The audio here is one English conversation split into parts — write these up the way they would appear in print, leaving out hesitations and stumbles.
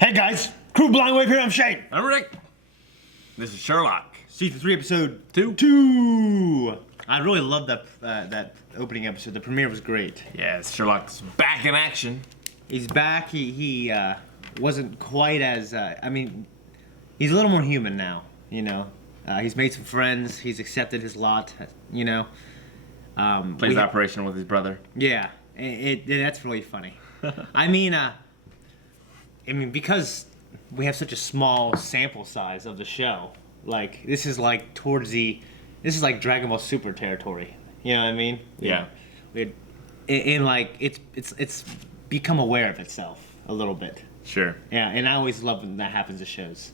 Hey guys, Crew Blind Wave here, I'm Shane. I'm Rick. This is Sherlock. Season 3, episode 2. I really loved that opening episode. The premiere was great. Yes, Sherlock's back in action. He's back. He wasn't quite as, I mean, he's a little more human now, you know. He's made some friends. He's accepted his lot, you know. Plays operational with his brother. Yeah, that's really funny. I mean, because we have such a small sample size of the show, like this is like Dragon Ball Super territory. You know what I mean? Yeah. And like it's become aware of itself a little bit. Sure. Yeah, and I always love when that happens to shows.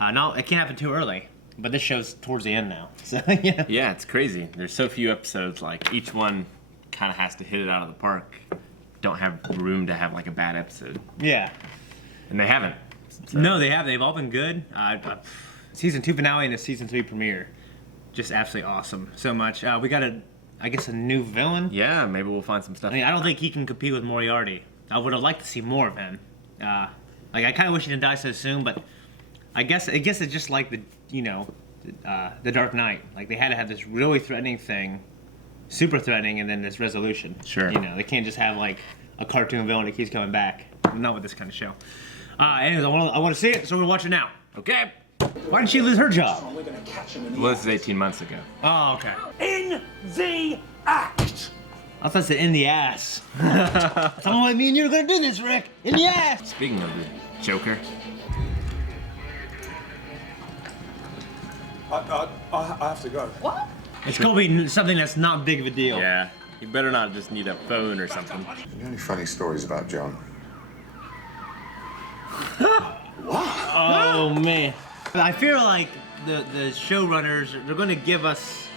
No, it can't happen too early, but this show's towards the end now. So yeah. Yeah, it's crazy. There's so few episodes. Like each one kind of has to hit it out of the park. Don't have room to have like a bad episode. Yeah. And they haven't. So. No, they have. They've all been good. Season 2 finale and a season 3 premiere, just absolutely awesome. So much. We got a new villain. Yeah, maybe we'll find some stuff. I mean, I don't think he can compete with Moriarty. I would have liked to see more of him. I kind of wish he didn't die so soon, but I guess it's just like the Dark Knight. Like they had to have this really threatening thing, super threatening, and then this resolution. Sure. You know, they can't just have like a cartoon villain that keeps coming back. Not with this kind of show. Anyways, I want to see it, so we're gonna watch it now. Okay. Why did she lose her job? Well, this is 18 months ago. Oh, okay. In the act. I thought it said in the ass. Tell me what me and you are gonna do this, Rick. In the ass. Speaking of the Joker. I have to go. What? It's gonna be something that's not big of a deal. Yeah. You better not just need a phone or something. You know any funny stories about John? Oh man. I feel like the showrunners, they're gonna give us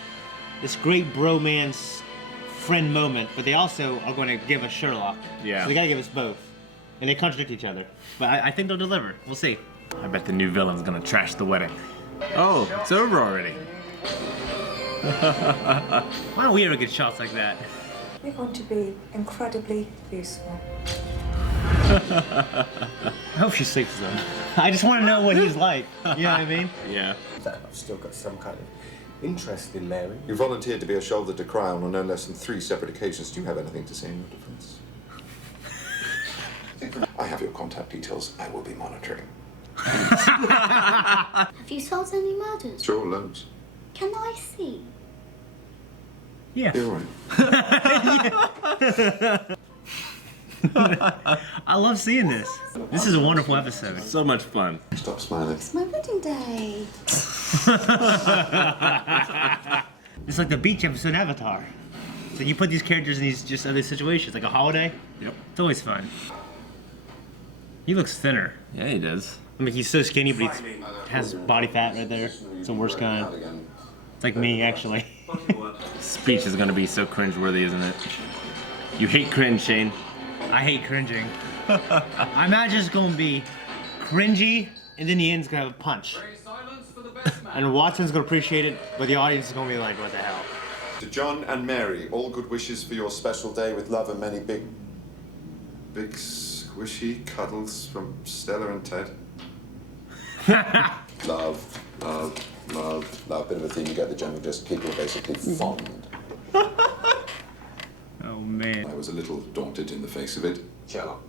this great bromance friend moment, but they also are gonna give us Sherlock. Yeah. So they gotta give us both. And they contradict each other. But I think they'll deliver. We'll see. I bet the new villain's gonna trash the wedding. Oh, it's over already. Why don't we ever get shots like that? We're going to be incredibly useful. I hope she sleeps with him. I just want to know what he's like. You know what I mean? Yeah. I've still got some kind of interest in Mary. You volunteered to be a shoulder to cry on no less than 3 separate occasions. Do you have anything to say in your defense? I have your contact details. I will be monitoring. Have you solved any murders? Sure, loads. Can I see? Yeah. You're right. I love seeing this. This is a wonderful episode. So much fun. Stop smiling. It's my wedding day. It's like the beach episode in Avatar. So you put these characters in these just other situations, like a holiday. Yep. It's always fun. He looks thinner. Yeah, he does. I mean, he's so skinny, but he has body fat right there. It's the worst kind. It's like me, actually. Speech is gonna be so cringeworthy, isn't it? You hate cringe, Shane. I hate cringing. I imagine it's gonna be cringy, and then the end's gonna have a punch. And Watson's gonna appreciate it, but the audience is gonna be like, what the hell? To John and Mary, all good wishes for your special day with love and many big squishy cuddles from Stella and Ted. Love. Bit of a theme you get the general, just people basically fond. Oh man. I was a little daunted in the face of it. Sherlock.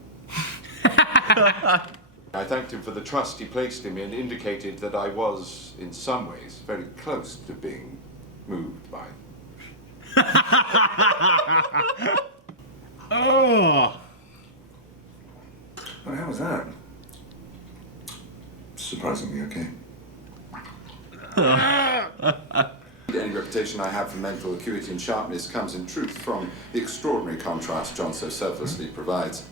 I thanked him for the trust he placed in me and indicated that I was, in some ways, very close to being moved by. Oh. What the hell was that? Surprisingly okay. Any reputation I have for mental acuity and sharpness comes in truth from the extraordinary contrast John so selflessly provides.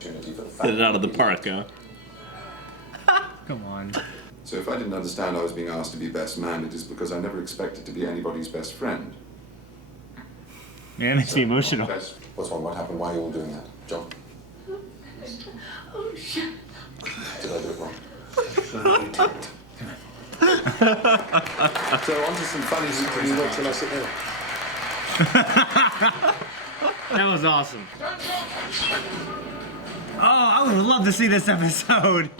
Hit it out of the park, huh? Come on. So if I didn't understand I was being asked to be best man, it is because I never expected to be anybody's best friend. Man, it makes me emotional. What's wrong? What happened? Why are you all doing that? John? Oh, shit. Did I do it wrong? No, you didn't. So on to some funny can you wait till I sit down? That was awesome. Oh, I would love to see this episode.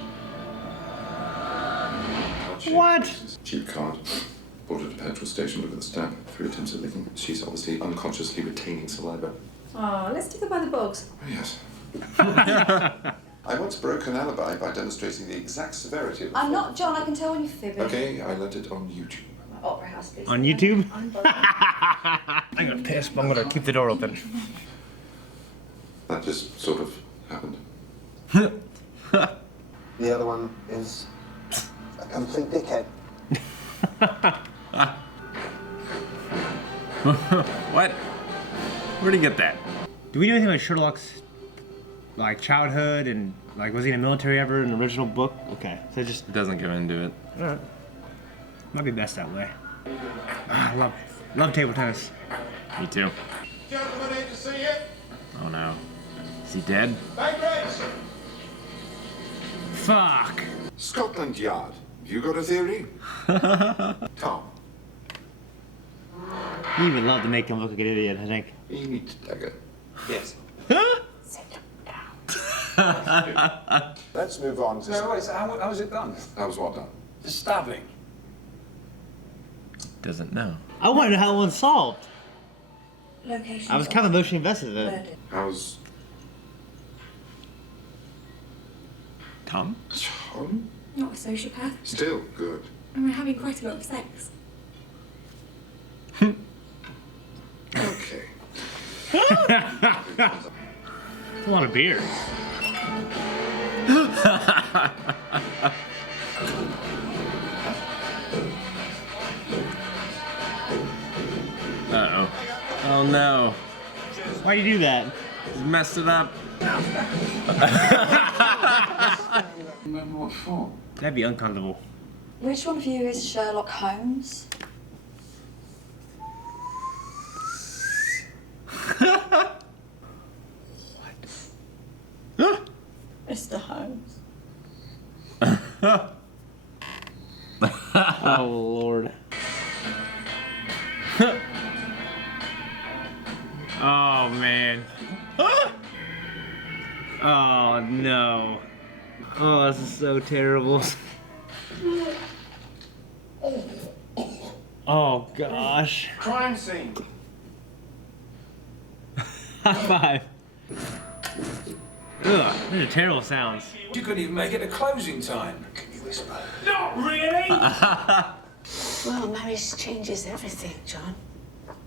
What? Cheap card. Bought at a petrol station. Look at the stamp. 3 attempts at licking. She's obviously unconsciously retaining saliva. Oh, let's do the by the bogs. Oh, yes. I once broke an alibi by demonstrating the exact severity of the I'm fault. not John, I can tell when you're fibbing. Okay, I learned it on YouTube. Opera house business. On YouTube? I'm I'm gonna piss, but I'm gonna keep the door open. That just sort of happened. The other one is a complete dickhead. What? Where'd he get that? Do we know anything about Sherlock's like childhood and like was he in the military ever in the original book? Okay, so just It doesn't go into it. alright. Might be best that way. I love table tennis. Me too. Gentlemen, need to see it. Oh no. Is he dead? Bankers. Fuck. Scotland Yard. You got a theory? Tom, You would love to make him look like an idiot, I think. you need to dagger. Yes. Let's move on to... No, wait, so how was it done? How was what done? The stabbing. Doesn't know. I want to know how the one's solved. Location. I was kind of emotionally invested in it. How's... Tom? Tom? Not a sociopath. Still good. And we're having quite a lot of sex. Okay. It's a lot of beer. Uh-oh. Oh no. Why'd you do that? He's messed it up. Remember what for? That'd be uncomfortable. Which one of you is Sherlock Holmes? Mr. Holmes. Oh Lord. Oh man. Oh no. Oh, this is so terrible. Oh gosh. Crime scene. High five. Ugh, these are terrible sounds. You couldn't even make it to closing time. Can you whisper? Not really. Well, marriage changes everything, John.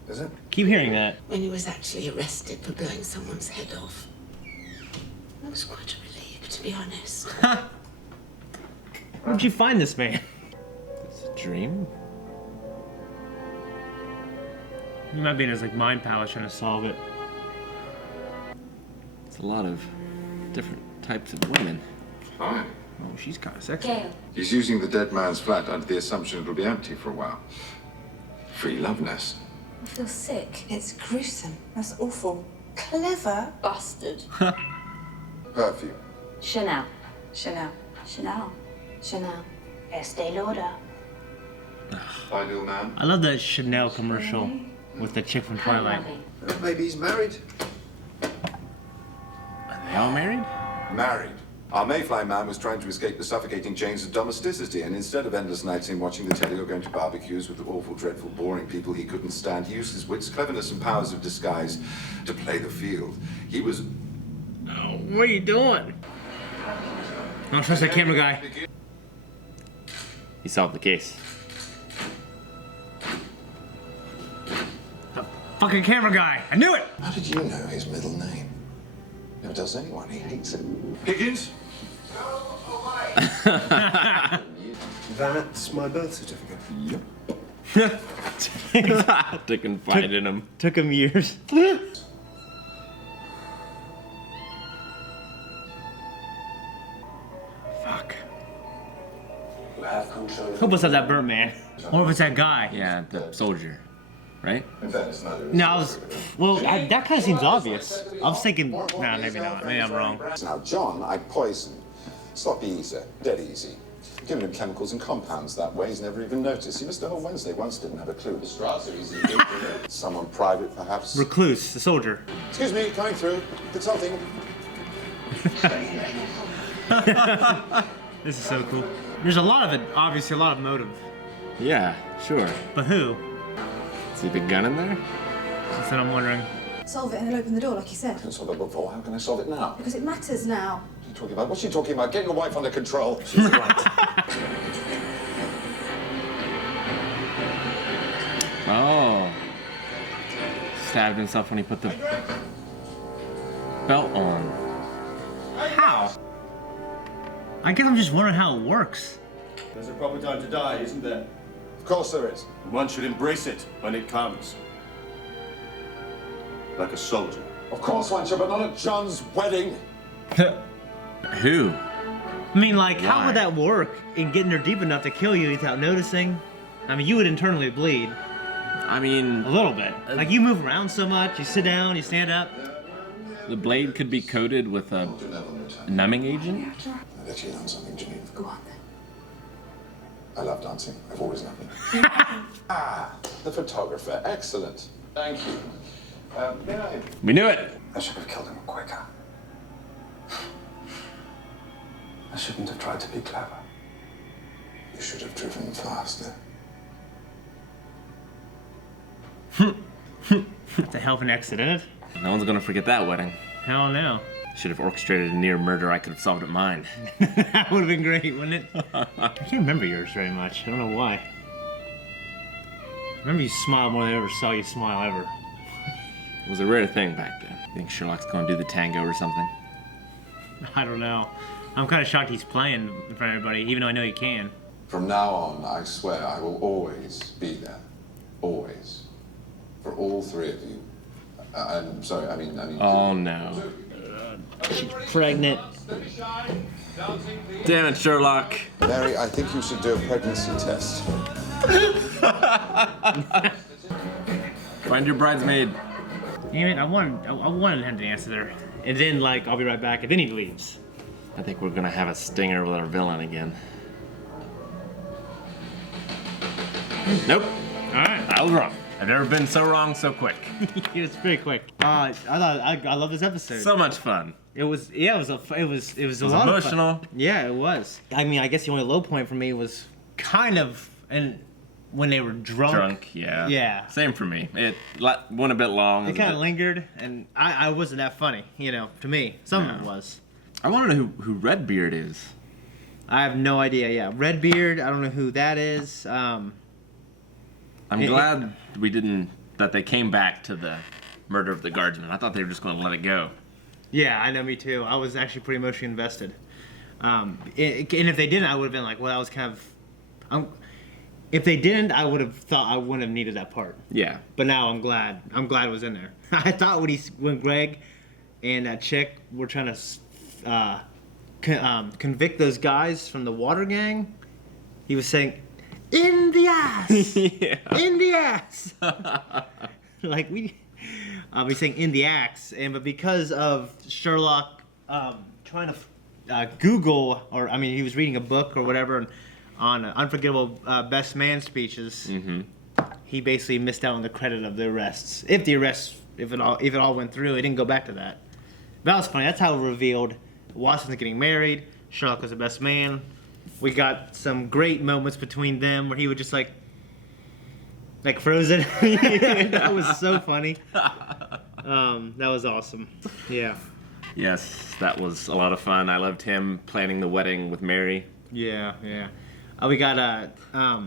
Is it? Keep hearing that. When he was actually arrested for blowing someone's head off, I was quite a relief, to be honest. Where'd you find this man? It's a dream? He might be in his like mind palace trying to solve it. It's a lot of different types of women. Fine. Oh, she's kind of sexy. Gail. He's using the dead man's flat under the assumption it'll be empty for a while. Free love nest. I feel sick. It's gruesome. That's awful. Clever. Bastard. Perfume. Chanel. Chanel. Chanel. Chanel. Estee Lauder. Ideal man. I love that Chanel commercial with the chick from Twilight. Maybe he's married. Are they all married? Married. Our Mayfly man was trying to escape the suffocating chains of domesticity, and instead of endless nights in watching the telly or going to barbecues with the awful, dreadful, boring people he couldn't stand, he used his wits, cleverness, and powers of disguise to play the field. He was... Oh, what are you doing? I don't trust that camera guy. He solved the case. The fucking camera guy. I knew it. How did you know his middle name? Never tells anyone. He hates it. Higgins? That's my birth certificate. Yep. To confide in him. Took him years. Fuck. You have control. Hope it's not that burnt man. Or if it's that guy. Yeah, the soldier. Right? In fairness, neither is No, I was. Well, that kind of seems obvious. I was thinking. Nah, maybe not. Maybe I'm wrong. Now, John, I poisoned. Sloppy eater. Dead easy. Given him chemicals and compounds that way, he's never even noticed. He missed a whole Wednesday once, didn't have a clue. Someone private, perhaps. Recluse, the soldier. Excuse me, coming through. Did something. This is so cool. There's a lot of it, obviously a lot of motive. Yeah, sure. But who? See the gun in there? That's what I'm wondering. Solve it and it'll open the door, like you said. I can solve it before. How can I solve it now? Because it matters now. What are you talking about? What's she talking about? Get your wife under control. She's right. Oh. Stabbed himself when he put the belt on. How? I guess I'm just wondering how it works. There's a proper time to die, isn't there? Of course there is. One should embrace it when it comes. Like a soldier. Of course, Wancho, but not at John's wedding. Who? I mean, like, how Why? would that work in getting her deep enough to kill you without noticing? I mean, you would internally bleed I mean, a little bit. Like, you move around so much, you sit down, you stand up. the blade could be coated with a numbing agent. I'll let you learn something, Janine. Go on then. I love dancing. I've always loved it. The photographer. Excellent. Thank you. May I? We knew it. I should have killed him quicker. I shouldn't have tried to be clever. You should have driven faster. It's a hell of an accident. No one's gonna forget that wedding. Hell no. Should have orchestrated a near murder. I could have solved it mine. That would have been great, wouldn't it? I can't remember yours very much. I don't know why. I remember you smiled more than I ever saw you smile ever. It was a rare thing back then. You think Sherlock's gonna do the tango or something? I don't know. I'm kind of shocked he's playing in front of everybody, even though I know he can. From now on, I swear I will always be there. Always. For all three of you. I'm sorry, I mean... Oh no. She's pregnant. Damn it, Sherlock. Mary, I think you should do a pregnancy test. Find your bridesmaid. Damn it, I wanted him to answer there. And then, like, I'll be right back, and then he leaves. I think we're gonna have a stinger with our villain again. Nope. Alright. I was wrong. I've never been so wrong so quick. It's pretty quick. I love this episode. So much fun. It was a lot emotional. of fun. Yeah, it was. I mean, I guess the only low point for me was kind of when they were drunk. Yeah. Yeah. Same for me. It went a bit long. It kind of lingered, and I wasn't that funny, to me. Some of it was. I want to know who Redbeard is. I have no idea. Yeah, Redbeard. I don't know who that is. I'm glad that they came back to the murder of the guardsman. I thought they were just going to let it go. Yeah, I know. Me too. I was actually pretty emotionally invested. And if they didn't, I would have been like, well, that was kind of. If they didn't, I would have thought I wouldn't have needed that part. Yeah. But now I'm glad. I'm glad it was in there. I thought when Greg and that chick were trying to convict those guys from the water gang, he was saying, "In the ass, Yeah. in the ass." Like he's saying "in the axe," but because of Sherlock trying to Google, or I mean, he was reading a book or whatever on Unforgettable Best Man speeches. Mm-hmm. He basically missed out on the credit of the arrests. If it all went through, it didn't go back to that. That was funny. That's how it revealed Watson's getting married. Sherlock was the best man. We got some great moments between them where he would just like frozen. That was so funny. That was awesome. Yeah. Yes, that was a lot of fun. I loved him planning the wedding with Mary. Yeah. We got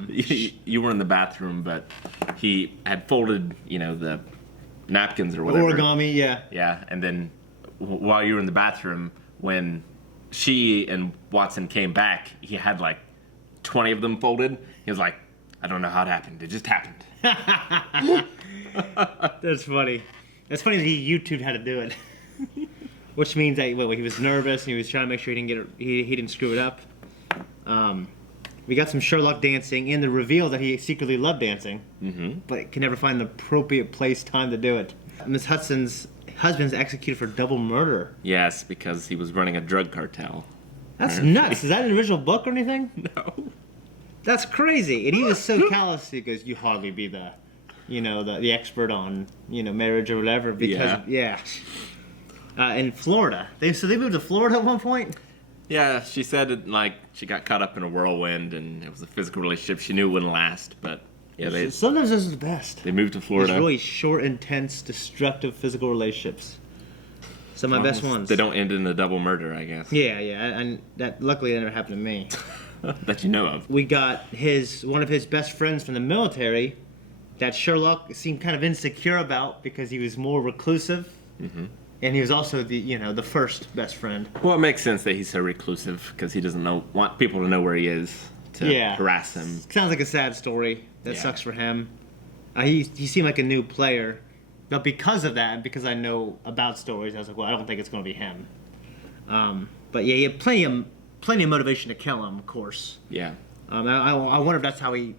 You were in the bathroom, but he had folded, the napkins or whatever. origami. Yeah. Yeah, and then while you were in the bathroom, when she and Watson came back, he had like 20 of them folded. He was like, I don't know how it happened. It just happened. That's funny. That's funny that he YouTubed how to do it. Which means that he was nervous and he was trying to make sure he didn't screw it up. We got some Sherlock dancing and the reveal that he secretly loved dancing, but can never find the appropriate place, time to do it. Miss Hudson's husband's executed for double murder. Yes, because he was running a drug cartel. That's nuts. Is that an original book or anything? No. That's crazy. And he was so callous because you hardly be the expert on, marriage or whatever. Because, yeah. in Florida. They moved to Florida at one point. Yeah, she said it, like she got caught up in a whirlwind and it was a physical relationship she knew wouldn't last. But yeah, Sometimes this is the best. they moved to Florida. It's really short, intense, destructive physical relationships. Some of my best ones. They don't end in a double murder, I guess. Yeah, and that luckily that never happened to me. That you know of. We got one of his best friends from the military that Sherlock seemed kind of insecure about because he was more reclusive, and he was also the first best friend. Well, it makes sense that he's so reclusive because he doesn't want people to know where he is to harass him. Sounds like a sad story. That sucks for him. He seemed like a new player, but because of that, and because I know about stories, I was like, well, I don't think it's going to be him. But yeah, he had plenty of motivation to kill him, of course. Yeah. I wonder if that's how he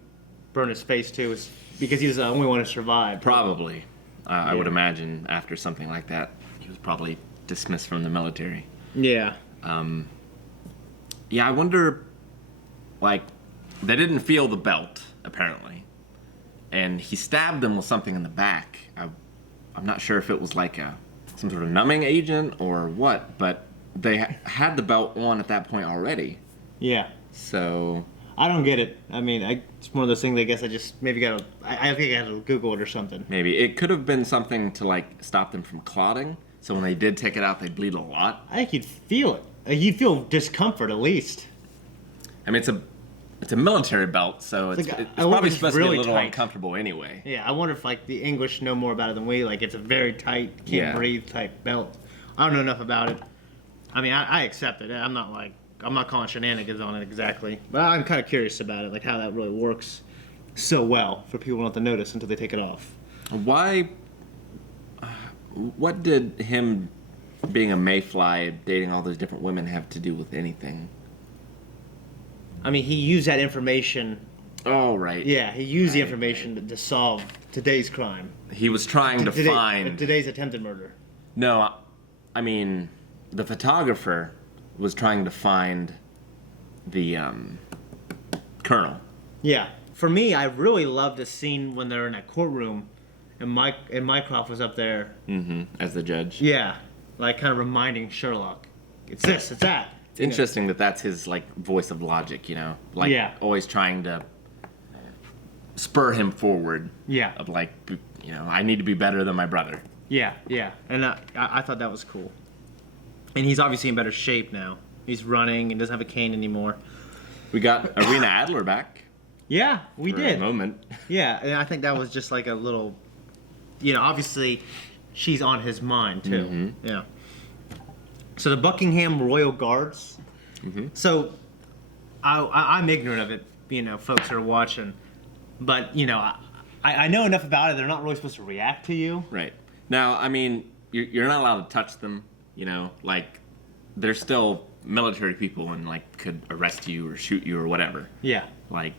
burned his face too, is because he was the only one who survived. Probably. I would imagine after something like that, he was probably dismissed from the military. Yeah. Yeah, I wonder, like, they didn't feel the belt, apparently. And he stabbed them with something in the back. I'm not sure if it was like some sort of numbing agent or what, but they had the belt on at that point already. Yeah. So I don't get it. I mean, it's one of those things. I guess I just maybe gotta. I think I had to Google it or something. maybe it could have been something to like stop them from clotting. So when they did take it out, they bleed a lot. I think you'd feel it. You'd feel discomfort at least. I mean, it's a military belt, so it's I wonder probably if it's supposed to be really a little tight. uncomfortable anyway. Yeah, I wonder if like the English know more about it than we. Like it's a very tight, can't Yeah. breathe type belt. I don't know enough about it. I mean, I accept it. I'm not calling shenanigans on it exactly, but I'm kind of curious about it, like how that really works so well for people not to notice until they take it off. Why? What did him being a mayfly, dating all those different women, have to do with anything? I mean, he used that information. Oh, right. Yeah, he used the information to solve today's crime. He was trying to find. Today's attempted murder. No, I mean, the photographer was trying to find the colonel. Yeah. For me, I really loved the scene when they're in that courtroom, and Mycroft was up there. As the judge. Yeah, like kind of reminding Sherlock, it's this, it's that. It's interesting that that's his like voice of logic, like always trying to spur him forward. Yeah. Of like, I need to be better than my brother. Yeah, and I thought that was cool. And he's obviously in better shape now. He's running and doesn't have a cane anymore. We got Irina Adler back. Yeah, we for did. A moment. Yeah, and I think that was just like a little, obviously she's on his mind too. Yeah. So the Buckingham Royal Guards. So I'm ignorant of it, folks who are watching. But, I know enough about it. They're not really supposed to react to you. Right. Now, I mean, you're not allowed to touch them, like they're still military people and like could arrest you or shoot you or whatever. Yeah. Like,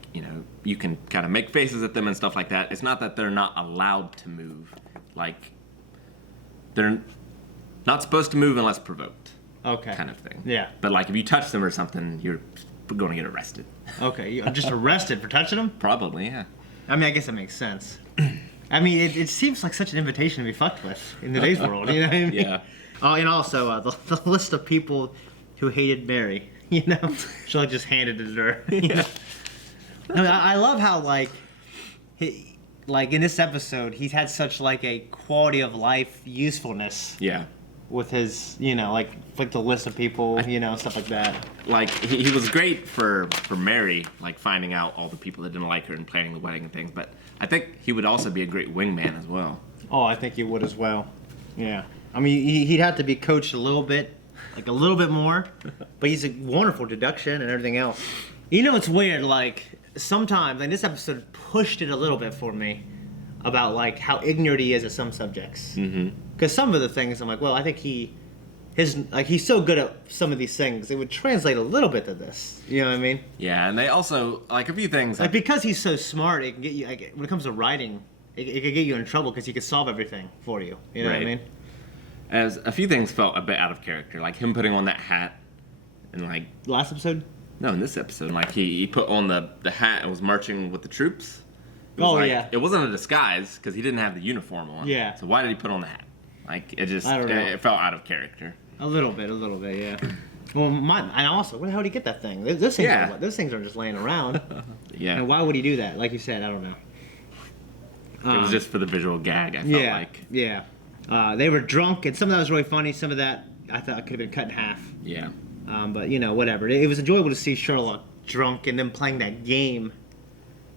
you can kind of make faces at them and stuff like that. It's not that they're not allowed to move. Like, they're not supposed to move unless provoked. Okay. Kind of thing. Yeah. But like, if you touch them or something, you're going to get arrested. Okay. You're just arrested for touching them? Probably, yeah. I mean, I guess that makes sense. I mean, it seems like such an invitation to be fucked with in today's world. You know what I mean? Yeah. Oh, and also the list of people who hated Mary. She like just handed it to her. I mean, I love how like in this episode he's had such like a quality of life usefulness. Yeah. With his, like the list of people, stuff like that. Like, he was great for Mary, like, finding out all the people that didn't like her and planning the wedding and things, but I think he would also be a great wingman as well. Oh, I think he would as well. Yeah. I mean, he'd have to be coached a little bit, like a little bit more, but he's a wonderful deduction and everything else. It's weird, like, sometimes, and this episode pushed it a little bit for me, about, like, how ignorant he is at some subjects. Because some of the things, I'm like, well, I think he's so good at some of these things, it would translate a little bit to this. You know what I mean? Yeah, and they also, like, a few things. Like, because he's so smart, it can get you, like, when it comes to writing, it could get you in trouble because he could solve everything for you. You know what I mean? As a few things felt a bit out of character, like him putting on that hat and, like... Last episode? No, in this episode. Like, he put on the hat and was marching with the troops. Oh, yeah. It wasn't a disguise because he didn't have the uniform on. Yeah. So why did he put on the hat? Like it just I don't know. it felt out of character. A little bit, yeah. Well, and also, where the hell did he get that thing? Those things, Yeah. those things are just laying around. Yeah. And why would he do that? Like you said, I don't know. It was just for the visual gag, I felt like. Yeah. They were drunk, and some of that was really funny. Some of that I thought could have been cut in half. Yeah. But, whatever. It was enjoyable to see Sherlock drunk and then playing that game.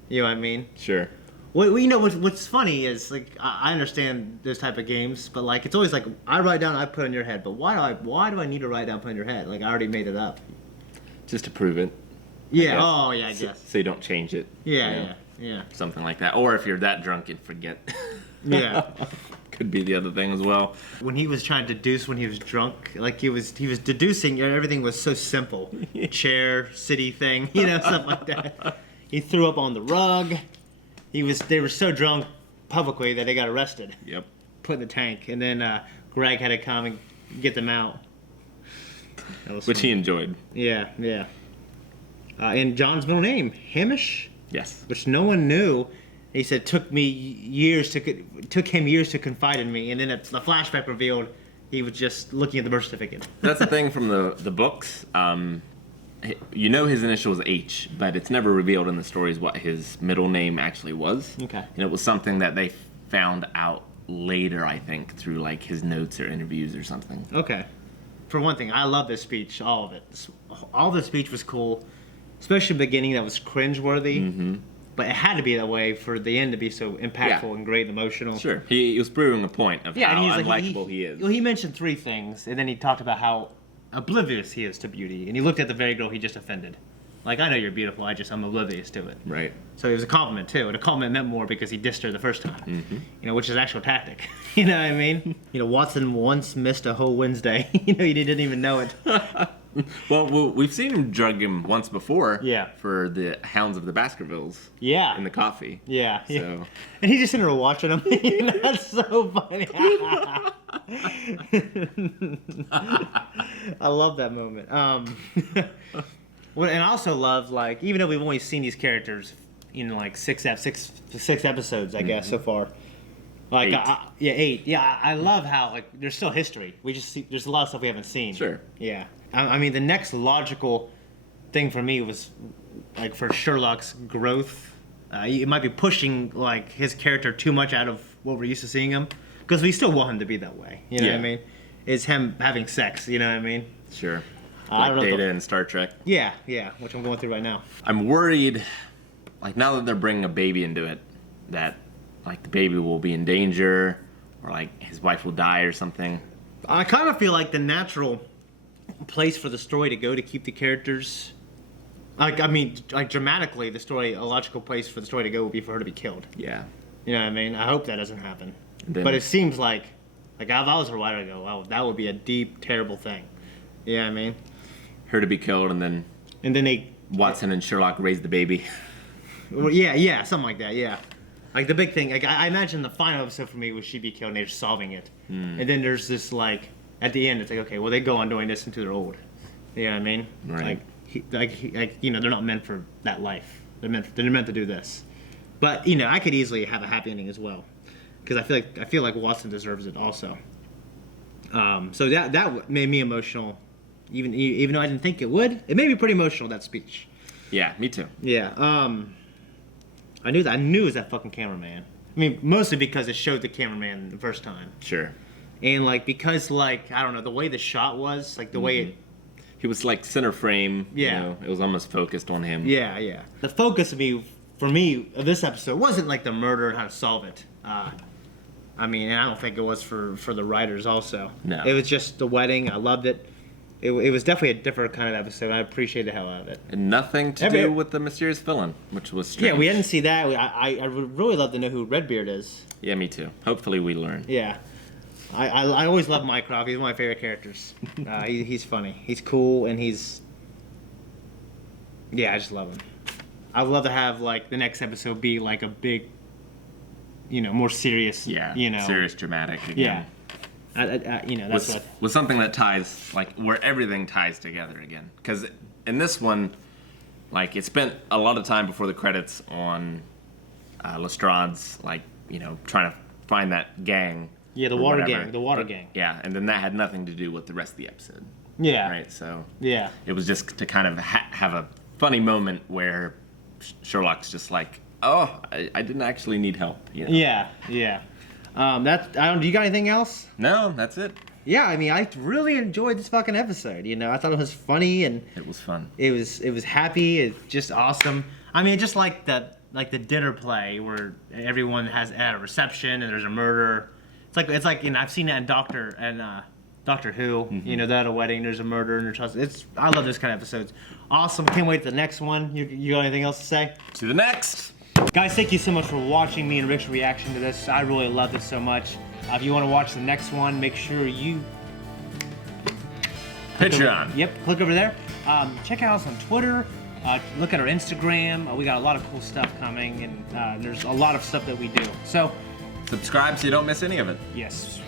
You know what I mean? Sure. Well, what's funny is, like, I understand those type of games, but, like, it's always like, I write down, I put in your head. But why do I need to write down, put in your head? Like, I already made it up. Just to prove it. Yeah. I I guess. So you don't change it. Yeah. Something like that. Or if you're that drunk, you'd forget. Yeah. Could be the other thing as well. When he was trying to deduce when he was drunk, like he was deducing, everything was so simple. Chair, city thing, stuff like that. He threw up on the rug. They were so drunk publicly that they got arrested. Yep. Put in the tank, and then Greg had to come and get them out. Which he enjoyed. Yeah. And John's middle name, Hamish, Yes. which no one knew. He said took him years to confide in me, and then the flashback revealed he was just looking at the birth certificate. That's the thing from the books. You know his initial was H, but it's never revealed in the stories what his middle name actually was. Okay. And it was something that they found out later, I think, through like his notes or interviews or something. Okay. For one thing, I love this speech, all of it. All the speech was cool, especially the beginning that was cringeworthy. Mm-hmm. But it had to be that way for the end to be so impactful and great and emotional. Sure. He was proving a point of how and unlikable he is. Well, he mentioned three things, and then he talked about how oblivious he is to beauty. And he looked at the very girl he just offended. Like, I know you're beautiful, I'm oblivious to it. Right. So it was a compliment, too. And a compliment meant more because he dissed her the first time. Mm-hmm. Which is an actual tactic. You know what I mean? Watson once missed a whole Wednesday. He didn't even know it. Well, we've seen him drug him once before. Yeah. For the Hounds of the Baskervilles. Yeah. In the coffee. Yeah. So. And he's just sitting there watching him. That's so funny. I love that moment. Well, and I also love, like, even though we've only seen these characters in like six episodes, I guess, so far. Like, 8. 8. Yeah, I love how, like, there's still history. We just see there's a lot of stuff we haven't seen. Sure. Yeah. I mean, the next logical thing for me was, like, for Sherlock's growth. It might be pushing, like, his character too much out of what we're used to seeing him. Because we still want him to be that way. You know what I mean? It's him having sex, you know what I mean? Sure. I don't Like know Data in Star Trek. Yeah, which I'm going through right now. I'm worried, like now that they're bringing a baby into it, that like the baby will be in danger, or like his wife will die or something. I kind of feel like the natural place for the story to go to keep the characters, like dramatically, the story, a logical place for the story to go would be for her to be killed. Yeah. You know what I mean? I hope that doesn't happen. Then, but it seems like if I was a writer, I go, wow, that would be a deep, terrible thing. You know what I mean? her to be killed, and then they Watson and Sherlock raise the baby. Well, yeah, something like that. Yeah, like the big thing. Like I imagine the final episode for me was she'd be killed and they're solving it, and then there's this like at the end it's like, okay, well they go on doing this until they're old. You know what I mean? Right. Like you know, they're not meant for that life. They're meant to do this. But you know, I could easily have a happy ending as well, because I feel like Watson deserves it also. So that made me emotional, even though I didn't think it would. It made me pretty emotional, that speech. Yeah, me too. Yeah. I knew it was that fucking cameraman. I mean, mostly because it showed the cameraman the first time. Sure. And like because like I don't know, the way the shot was, like the way it. He was like center frame. Yeah. You know, it was almost focused on him. Yeah. The focus for me of this episode wasn't like the murder and how to solve it. I mean, and I don't think it was for the writers also. No. It was just the wedding. I loved it. It was definitely a different kind of episode. I appreciate the hell out of it. And nothing to do with the mysterious villain, which was strange. Yeah, we didn't see that. I would really love to know who Redbeard is. Yeah, me too. Hopefully we learn. Yeah. I always love Mycroft. He's one of my favorite characters. He's funny. He's cool, and he's... Yeah, I just love him. I'd love to have, like, the next episode be, like, a big, you know, more serious, Yeah, you know... serious, dramatic again. Yeah. You know, that's with something that ties, like, where everything ties together again. Because in this one, like, it spent a lot of time before the credits on Lestrade's, like, you know, trying to find that gang. Yeah, the or water whatever. gang. The water But- gang. Yeah, and then that had nothing to do with the rest of the episode. Yeah. Right. So Yeah. it was just to kind of have a funny moment where Sherlock's just like, oh, I didn't actually need help. You know? Yeah. Yeah. Do you got anything else? No, that's it. Yeah, I mean, I really enjoyed this fucking episode. You know, I thought it was funny and It was fun. it was happy. It's just awesome. I mean, just like the dinner play where everyone has at a reception and there's a murder. It's like you know, I've seen that in Doctor Who. You know, that at a wedding there's a murder and there's I love this kind of episodes. Awesome. Can't wait for the next one. You got anything else to say? To the next. Guys, thank you so much for watching me and Rick's reaction to this. I really love this so much. If you want to watch the next one, make sure you Patreon. Yep, click over there. Check out us on Twitter. Look at our Instagram. We got a lot of cool stuff coming, and there's a lot of stuff that we do. So, Subscribe so you don't miss any of it. yes,